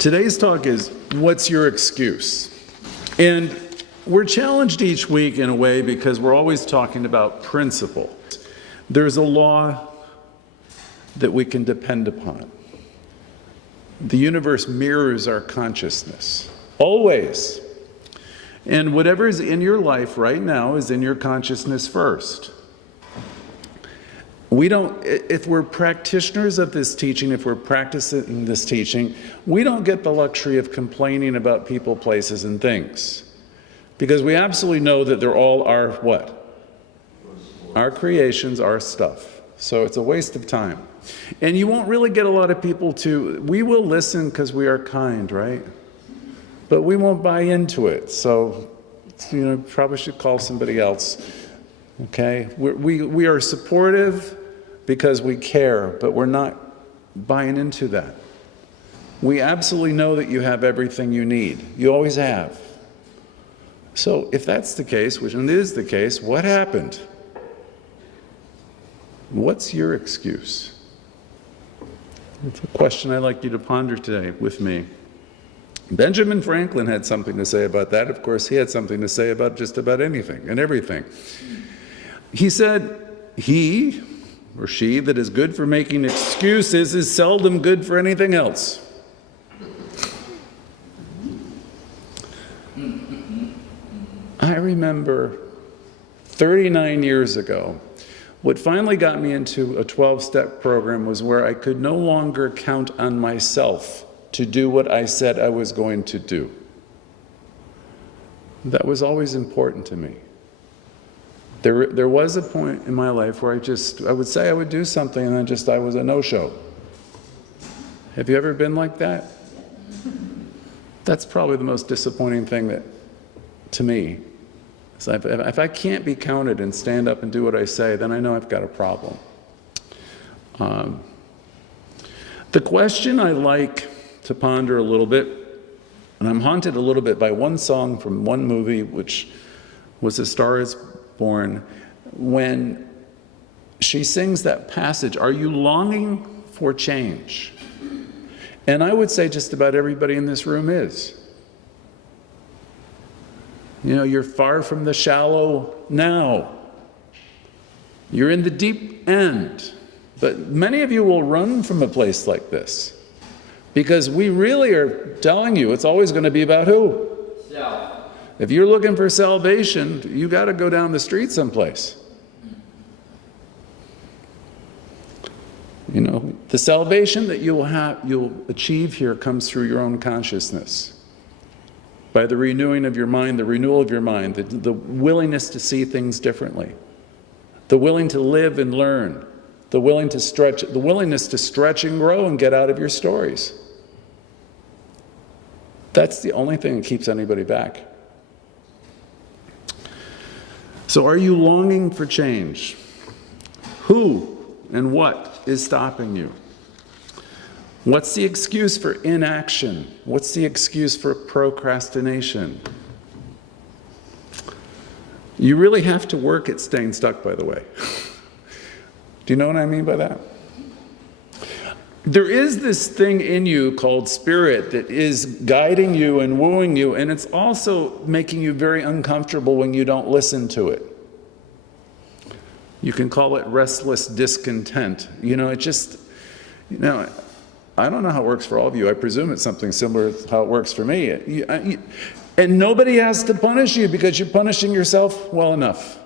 Today's talk is, what's your excuse? And we're challenged each week in a way because we're always talking about principle. There's a law that we can depend upon. The universe mirrors our consciousness, always. And whatever's in your life right now is in your consciousness first. We don't, if we're practitioners of this teaching, if we're practicing this teaching, we don't get the luxury of complaining about people, places, and things. Because we absolutely know that they're all our what? Our creations, our stuff. So it's a waste of time. And you won't really get a lot of people to, we will listen because we are kind, right? But we won't buy into it. So, probably should call somebody else. Okay? We are supportive because we care, but we're not buying into that. We absolutely know that you have everything you need. You always have. So if that's the case, which it is the case, what happened? What's your excuse? It's a question I'd like you to ponder today with me. Benjamin Franklin had something to say about that. Of course, he had something to say about just about anything and everything. He said, he or she that is good for making excuses is seldom good for anything else. I remember 39 years ago, what finally got me into a 12-step program was where I could no longer count on myself to do what I said I was going to do. That was always important to me. There was a point in my life where I would say I would do something and then I was a no-show. Have you ever been like that? That's probably the most disappointing thing to me. So if I can't be counted and stand up and do what I say, then I know I've got a problem. The question I like to ponder a little bit, and I'm haunted a little bit by one song from one movie, which was A Star Is Born, when she sings that passage, are you longing for change? And I would say just about everybody in this room is. You're far from the shallow now. You're in the deep end. But many of you will run from a place like this. Because we really are telling you it's always going to be about who? Self. If you're looking for salvation, you got to go down the street someplace. The salvation that you'll achieve here comes through your own consciousness. By the renewing of your mind, the renewal of your mind, the willingness to see things differently, the willing to live and learn, the willingness to stretch and grow and get out of your stories. That's the only thing that keeps anybody back. So are you longing for change? Who and what is stopping you? What's the excuse for inaction? What's the excuse for procrastination? You really have to work at staying stuck, by the way. Do you know what I mean by that? There is this thing in you called spirit that is guiding you and wooing you, and it's also making you very uncomfortable when you don't listen to it. You can call it restless discontent. I don't know how it works for all of you. I presume it's something similar to how it works for me. And nobody has to punish you because you're punishing yourself well enough.